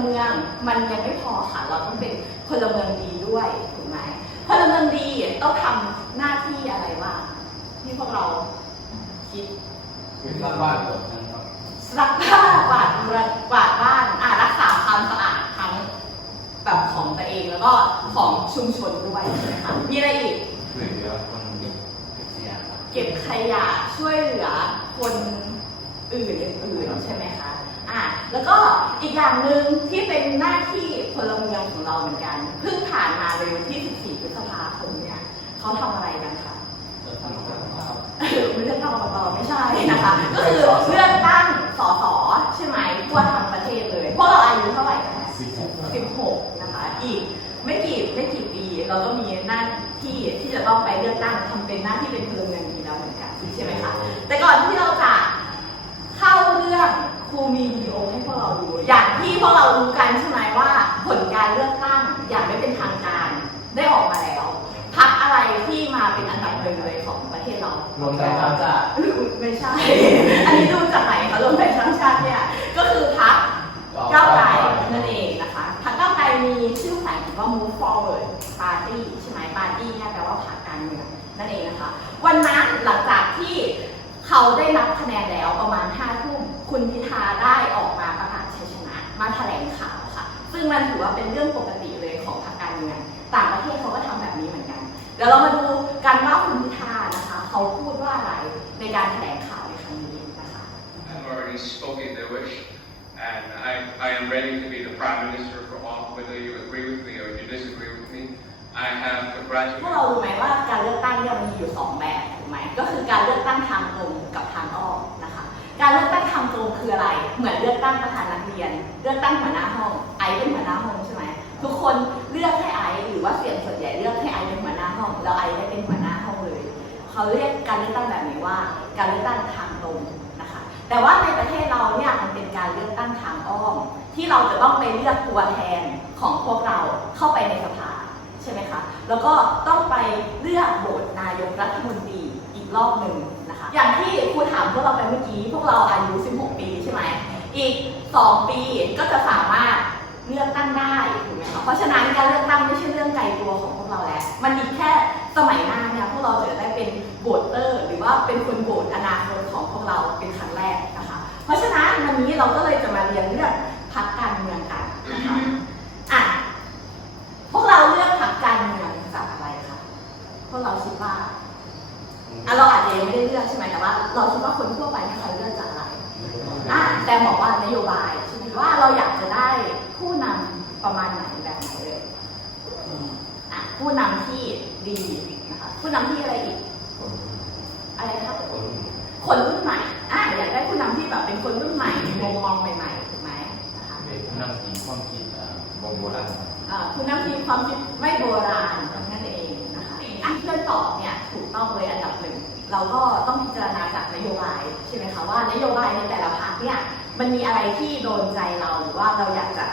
เมืองมันยังไม่พอค่ะ เราต้องเป็นพลเมืองดีด้วยถูกไหมพลเมืองดีต้องทำหน้าที่อะไรบ้างที่พวกเราคิดสร้างบ้านก่อนนะครับซักผ้ากวาดเรือนกวาดบ้านอ่ารักษาความสะอาดทั้งแบบของตัวเองแล้วก็ของชุมชนด้วยใช่ไหมคะมีอะไรอีกเก็บขยะช่วยเหลือคนอื่นอื่นๆใช่ไหมคะ แล้วก็อีกอย่างหนึ่งที่เป็นหน้าที่พลเมืองของเราเหมือนกันเพิ่งผ่านมาเลยวันที่ 14 พฤษภาคมเนี่ยเขาทำอะไรกันคะจะทำอะไรครับไม่เลือกตั้งอบตไม่ใช่นะคะ ก็คือเลือกตั้งสสใช่ไหมทั่วทั้งประเทศเลยพวกเราอายุเท่าไหร่กันนะสิบหก16 นะคะ อีกไม่กี่ไม่กี่ปีเราก็มีหน้าที่ที่จะต้องไปเลือกตั้งทำเป็นหน้าที่เป็นพลเมืองดีแล้วเหมือนกันใช่ไหมคะแต่ก่อนที่เราจะเข้าเรื่องครูมีวิดีโอให้พวกเราดู อย่าง ที่พวกเรารู้กันใช่ไหมว่า ผลการเลือกตั้งอย่างไม่เป็นทางการได้ออกมาแล้วพักอะไรที่มาเป็นอันดับหนึ่งเลยของประเทศเรารวมไทยสร้างชาติไม่ใช่ อันนี้ดูจากไหนคะรวมไทยสร้างชาติเนี่ยก็คือพักก้าวไกลนั่นเองนะคะพักก้าวไกลมีชื่อภาษาอังกฤษว่า move forward party ใช่ไหม party เนี่ยแปลว่าพรรคการเมืองนั่นเองนะคะ วันนั้นหลังจากที่เขาได้นับคะแนนแล้วประมาณ5ทุ่มคุณพิธาได้ออก มาแถลงข่าวค่ะ ซึ่งมันถือว่าเป็นเรื่องปกติเลยของพรรคการเมืองต่างประเทศเขาก็ทำแบบนี้เหมือนกัน เดี๋ยวเรามาดูกันว่าคุณพิธานะคะเขาพูดว่าอะไรในการแถลงข่าวในครั้งนี้นะคะ have already spoken their wish, and I, I am ready to be the prime minister for all, whether you agree with me or you disagree with me. I have พวกเรา congratulated. รู้ไหมว่าการเลือกตั้งเนี่ยมันมีอยู่สองแบบถูกไหมก็คือการเลือกตั้งทางตรงกับทางอ้อมนะคะ การเลือกตั้งทางตรงคืออะไร เหมือนเลือกตั้งประธานนักเรียนเลือกตั้งหัวหน้าห้อง ไอเป็นหัวหน้าห้องใช่ไหมทุกคนเลือกให้ไอหรือว่าเสียงส่วนใหญ่เลือกให้ไอเป็นหัวหน้าห้อง แล้วไอได้เป็นหัวหน้าห้องเลย เขาเรียกการเลือกตั้งแบบนี้ว่า การเลือกตั้งทางตรงนะคะ แต่ว่าในประเทศเราเนี่ยมันเป็นการเลือกตั้งทางอ้อม ที่เราจะต้องไปเลือกตัวแทนของพวกเราเข้าไปในสภาใช่ไหมคะ แล้วก็ต้องไปเลือกโหวตนายกรัฐมนตรีอีกรอบหนึ่งนะคะ อย่างที่ครูถามพวกเราไปเมื่อกี้ พวกเราอายุ 16 ปีใช่ไหม อีก 2 ปีก็จะสามารถเลือกตั้งได้ถูกไหมคะเพราะฉะนั้นการเลือกตั้งไม่ใช่เรื่องไกลตัวของพวกเราแล้ว มันมีแค่สมัยหน้าเนี่ยพวกเราจะได้เป็นโบวตเตอร์ หรือว่าเป็นคนโบวตอนาคตของพวกเราเป็นครั้งแรกนะคะ เพราะฉะนั้นวันนี้เราก็เลยจะมาเรียนเรื่อง อะแต่บอกว่านโยบายใช่ไหมว่าเราอยากจะได้ผู้นำประมาณไหนแบบไหนเลยอะผู้นำที่ดีนะคะผู้นำที่อะไรอีกอะไรคะคนคนรุ่นใหม่อะอยากได้ผู้นำที่แบบเป็นคนรุ่นใหม่มุมมองใหม่ๆถูกไหมนะคะเด็กนั่งกินความคิดอ่าโบโบราณเอ่อคุณน้ำทีความคิดไม่โบราณนั่นเองนะคะอะเพื่อนตอบเนี่ยถูกต้องเลยอันดับหนึ่งเราก็ต้องพิจารณาจากนโยบายใช่ไหมคะว่านโยบายในแต่ละพรรคเนี่ย มันมีอะไรที่โดนใจเราหรือว่าเราอยากจะ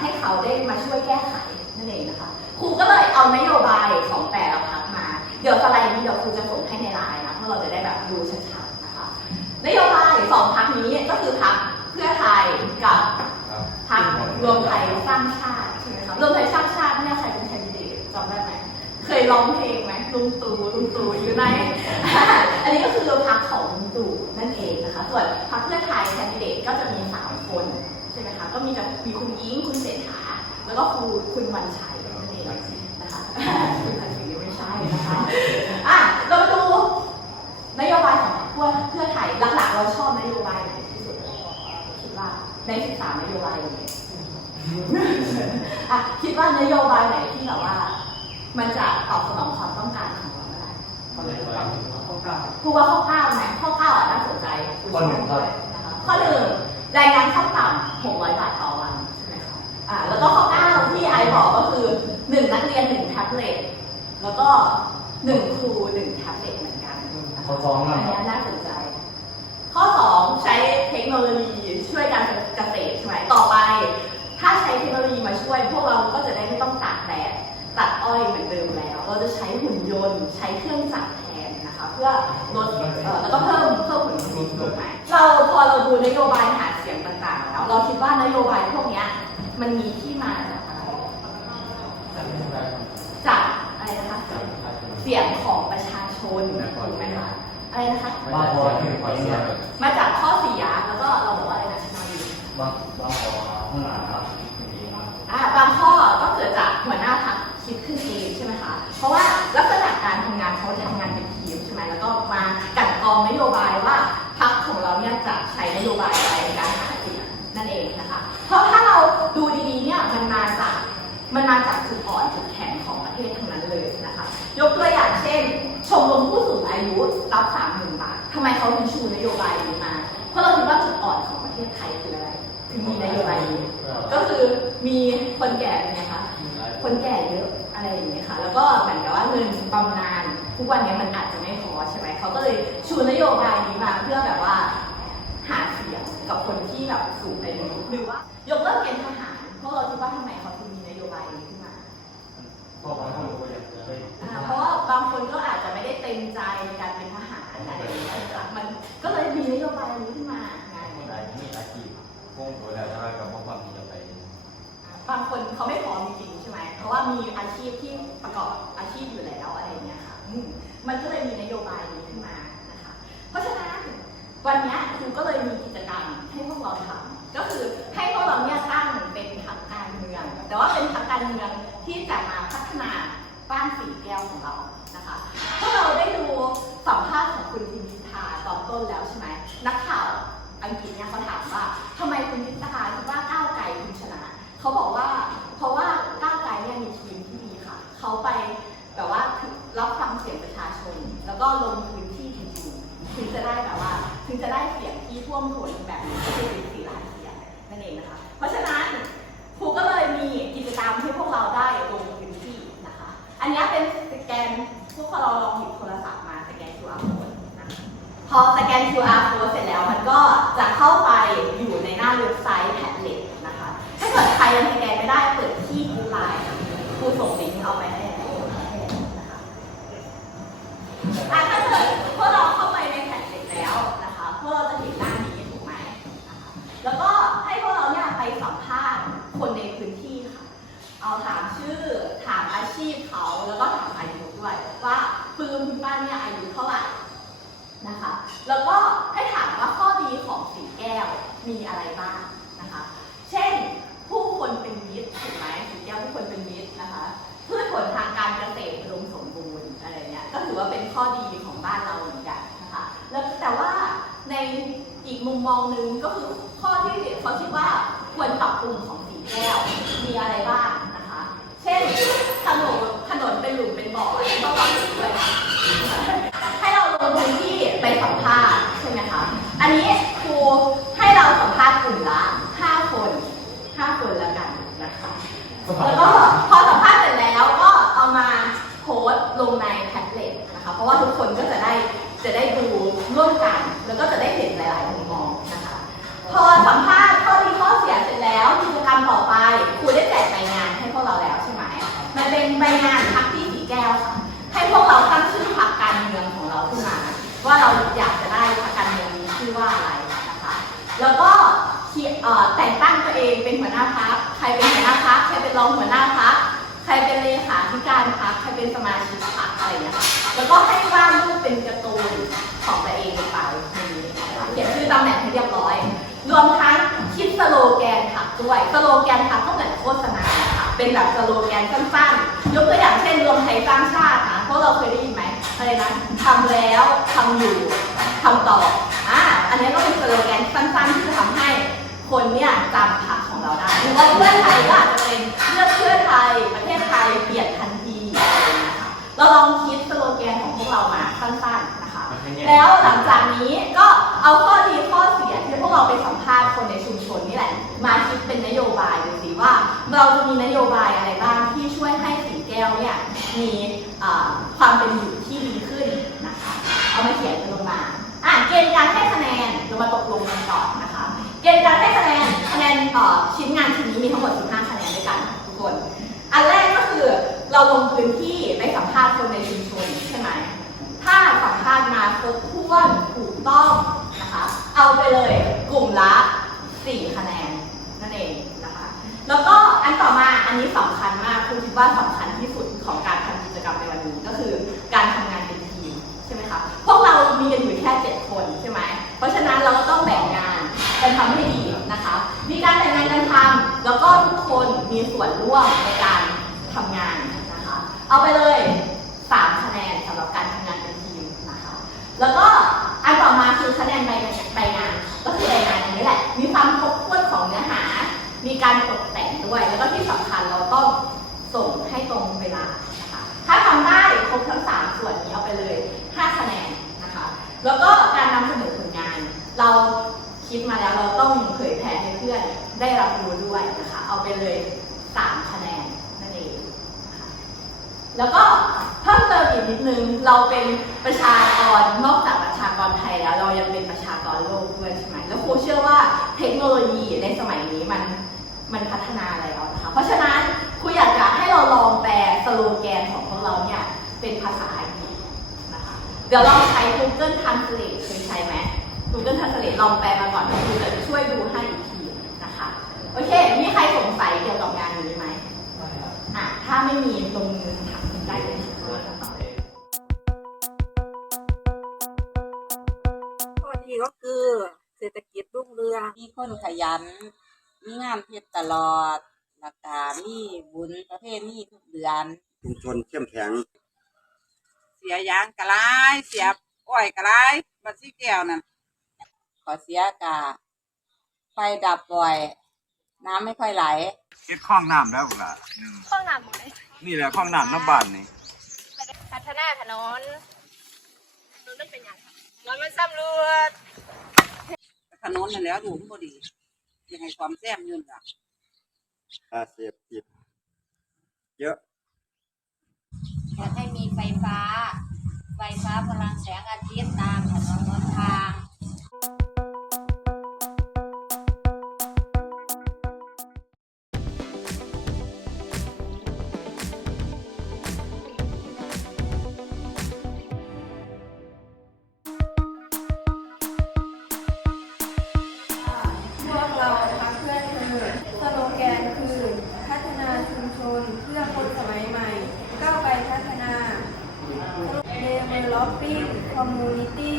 ให้เขาได้มาช่วยแก้ไขนั่นเองนะคะครูก็เลยเอานโยบายของแต่ละพรรคมา เดี๋ยวสไลด์นี้เดี๋ยวครูจะส่งให้ในไลน์นะเพื่อเราจะได้แบบดูชัดๆนะคะนโยบายสองพรรคนี้ก็คือพรรคเพื่อไทยกับครับพรวมไทยสร้างชาติใช่ไหมครับรวมไทยสร้างชาติเนี่ยใครเป็นแคนดิเดตจำได้ไหมเคยร้องเพลงไหมลุงตู่ลุงตู่อยู่ไหนอันนี้ก็คือพรรคของลุงตู่นั่นเอง ส่วนพรรคเพื่อไทยแคนดิเดตก็จะมีสามคนใช่ไหมคะ ก็มีจะมีคุณอิงคุณเศรษฐา แล้วก็คุณคุณวันชัยนั่นเองนะคะคุณทักษิณยังไม่ใช่นะคะอะเรามาดูนโยบายของพรรคเพื่อไทยหลักๆ เราชอบนโยบายไหนที่สุดคิดว่าในสิบสามนโยบายนี้อะคิดว่านโยบายไหนที่แบบว่า มันจะตอบสนองความต้องการของเราได้ข้อหนึ่งครับข้อเก้าครูว่าข้อเก้าไหมข้อเก้าอะน่าส นใจข้อหนึ่งครับนะคะข้อหนึ่งรายงานขั้นต่ำหกร้อยบาทต่อวันใช่ไหมคะอ่าแล้วก็ข้อเก้าที่ไอซ์บอกก็คือหนึ่งนักเรียนหนึ่งแท็บเล็ตแล้วก็หนึ่งครูหนึ่งแท็บเล็ตเหมือนกันนะคะข้อสองอันะนครันี้บน่าสนใจ ข้อสองใช้เทคโนโลยีช่วยการเกษตรใช่ไหมต่อไป ถ้าใช้เทคโนโลยีมาช่วยพวกเราก็จะได้ไม่ต้องตากแดดตัดอ้อยเหมือนเดิมแล้ว เราจะใช้หุ่นยนต์ใช้เครื่องจักรแทนนะคะ เพื่อลดเอ่อแล้วก็เพิ่ม เราพอเราดูนโยบายหาเสียงต่างๆแล้วเราคิดว่านโยบายพวกนี้มันมีที่มาจากอะไรจากอะไรนะคะเสียงของประชาชนถูกไหมคะอะไรนะคะ มาจากข้อเสียแล้วก็เราบอกว่าอะไรนะชนะวิ ทำไมเขาถึงชูนโยบาย แต่ว่าเป็นพรรคการเมืองที่จะมาพัฒนาบ้านสีแก้วของเรานะคะพวกเราได้ดูสัมภาษณ์ของคุณทิมพิธาตอนต้นแล้วใช่ไหมนักข่าวอังกฤษเนี่ยเขาถามว่าทำไมคุณพิธาคิดว่าก้าวไกลคุณชนะเขาบอกว่าเพราะว่าก้าวไกลเนี่ยมีทีมที่ดีค่ะเขาไปแบบว่ารับฟังเสียงประชาชน แล้วก็ลงพื้นที่จริงๆถึงจะได้แบบว่า ถึงจะได้เสียงที่ท่วมท้น อีกมุมมองหนึ่งก็คือข้อที่เขาคิดว่าควรปรับปรุงของสีแก้วมีอะไรบ้างนะคะ เช่นถนนถนนเป็นหลุมเป็นบ่ออันนี้ก็ต้องเห็นด้วยนะให้เราลงพื้นที่ไปสัมภาษณ์ใช่ไหมคะอันนี้ครูให้เราสัมภาษณ์กลุ่มละ5คน5คนล้วกันนะคะแล้วก็พอสัมภาษณ์เสร็จแล้วก็เอามาโพสต์ลงในแท็บเล็ตนะคะเพราะว่าทุกคนก็จะได้ จะได้ดูร่วมกัน แล้วก็จะได้เห็นหลายๆมุมมองนะคะ พอสัมภาษณ์ข้อดีข้อเสียเสร็จแล้วกิจกรรมต่อไปครูได้แจกใบงานให้พวกเราแล้วใช่ไหมมันเป็นใบงานพักที่สีแก้วค่ะให้พวกเราตั้งชื่อพรรคการเมืองของเราขึ้นมา ว่าเราอยากจะได้พรรคการเมืองนี้ชื่อว่าอะไรนะคะ แล้วก็แต่งตั้งตัวเองเป็นหัวหน้าพรรคใครเป็นหัวหน้าพรรคใครเป็นรองหัวหน้าพรรคใครเป็นเลขาธิการพรรคใครเป็นสมาชิกพรรคอะไรอย่างเงี้ยค่ะแล้วก็ให้วาดรูปเป็นกร์ตู ด้วยสโลแกนค่ะก็เหมือนโฆษณาค่ะเป็นแบบสโลแกนสั้นๆ ยกตัวอย่างเช่นรวมไทยสร้างชาตินะพวกเราเคยได้ยินไหมอะไรนะทำแล้วทำอยู่ทำต่ออ่าอันนี้ก็เป็นสโลแกนสั้นๆที่จะทำให้คนเนี่ยจำพักของเราได้หรือว่าเพื่อไทยก็อาจจะเป็นเลือกเพื่อไทย เราลงพื้นที่ไปสัมภาษณ์คนในชุมชนใช่ไหม ถ้าสัมภาษณ์มาครบถ้วนถูกต้องนะคะ เอาไปเลยกลุ่มละ 4 คะแนนนั่นเองนะคะ แล้วก็อันต่อมาอันนี้สำคัญมากคุณคิดว่าสำคัญที่สุดของการทำกิจกรรมในวันนี้ก็คือการทำงานเป็นทีมใช่ไหมคะพวกเรามีกันอยู่แค่ 7 คนใช่ไหม เพราะฉะนั้นเราก็ต้องแบ่งงานกันทำให้ดีนะคะ มีการแบ่งงานกันทำ แล้วก็ทุกคนมีส่วนร่วมในการทำงาน เอาไปเลย3คะแนนสำหรับการทำงานเป็นทีมนะคะ แล้วก็อันต่อมาคือคะแนนใบงานใบงานก็คือใบงานอันนี้แหละ มีความครบถ้วนของเนื้อหา มีการตกแต่งด้วย แล้วก็ที่สำคัญเราต้องส่งให้ตรงเวลานะคะ ถ้าทำได้ครบทั้ง 3 ส่วนนี้เอาไปเลย 5 คะแนนนะคะ แล้วก็การนำเสนอผลงาน เราคิดมาแล้วเราต้องเผยแพร่ให้เพื่อนได้รับรู้ด้วยนะคะ เอาไปเลย 3 คะแนนนั่นเองนะคะ แล้วก็เพิ่มเติมอีกนิดนึง เราเป็นประชากรนอกจากประชากรไทยแล้ว เรายังเป็นประชากรโลกด้วยใช่ไหมแล้วครูเชื่อว่าเทคโนโลยีในสมัยนี้มันมันพัฒนาแล้วนะคะเพราะฉะนั้นครูอยากจะให้เราลองแปลสโลแกนของพวกเราเนี่ยเป็นภาษาอังกฤษนะคะเดี๋ยวลองใช้ Google Translate เคยใช้ไหม Google Translate ลองแปลมา มีคนขยัน มีงานเฮ็ดตลอดแล้วก็มีบุญประเภทนี้ทุกเดือน ชุมชนเข้มแข็ง เสียยางกระไรเสียอ้อยกระไรบัดซี่แก้วนั่นขอเสียกาไฟดับบ่อย น้ำไม่ค่อยไหลเฮ็ดคลองน้ำแล้วล่ะหนึ่งห้องน้ำหมดเลยนี่แหละคลองน้ำน้ำบ้านนี่พัฒนาถนนถนนมันเป็นอย่างถนนมันสำรวจถ นนนั่นแหล้วดูมันบ่ดีอยังให้ความแซมอยืนล่ะอาเสพติดเยอะ อยากให้มีไฟฟ้า ไฟฟ้าพลังแสงอาทิตย์ตามถนนหนทาง community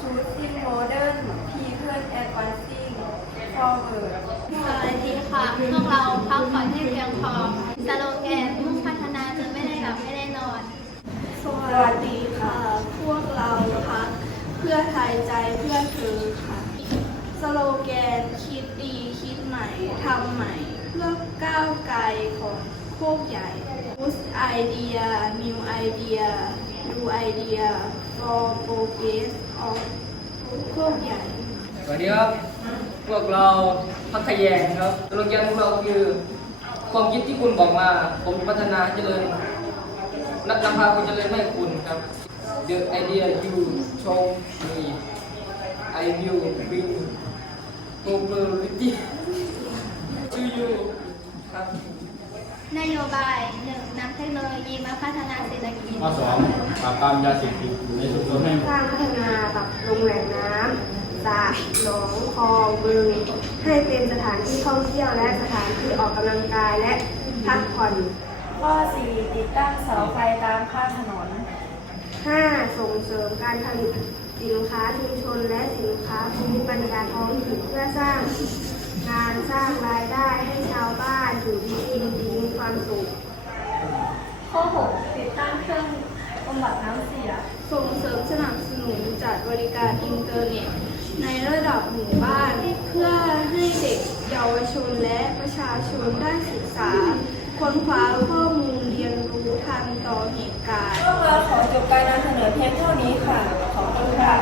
choosing modern people advancing forward สวัสดีค่ะ พวกเราพักผ่อนให้เพียงพอสโลแกนมุ่งพัฒนาจนไม่ได้หลับไม่ได้นอน สวัสดีค่ะ พวกเราพักเพื่อไทยใจเพื่อเธอค่ะ สโลแกนคิดดีคิดใหม่ทำใหม่ เพื่อก้าวไกลของโคกใหญ่ Boost idea new idea new idea for progress of โคกใหญ่ สวัสดีครับ พวกเราพักขยงครับสโลแกนของเราคือ ความคิดที่คุณบอกมา ผมจะพัฒนาให้เจริญนักนำพาคุณเจริญให้คุณครับ The idea you show me I will bring prosperity to you ครับ นโยบายหนึ่งนำเทค โนโลยีมาพัฒนาเศรษฐกิจข้อสองปราบปรามยาเสพติดในชุมชนให้สร้างพัฒนาปรับปรุงแหล่งน้ำสระหนองคลองบึงให้เป็นสถานที่ท่องเที่ยวและสถานที่ออกกำลังกายและพักผ่อน ข้อ4ติดตั้งเสาไฟตามข้างถนน 5. ส่งเสริมการผลิตสินค้าชุมชนและสินค้าภูมิปัญญาท้องถิ่นเพื่อสร้างงานสร้างรายได้ให้ชาวบ้านอยู่ดีกินดีมีความสุข ข้อ6ติดตั้งเครื่องบำบัดน้ำเสีย ส่งเสริมสนับสนุนจัดบริการอินเทอร์เน็ต ในระดับหมู่บ้าน เพื่อให้เด็กเยาวชนและประชาชนได้ศึกษา ค้นคว้าข้อมูลเรียนรู้ทันต่อเหตุการณ์ พวกเราขอจบการนำเสนอเพียงเท่านี้ค่ะ ขอบคุณค่ะ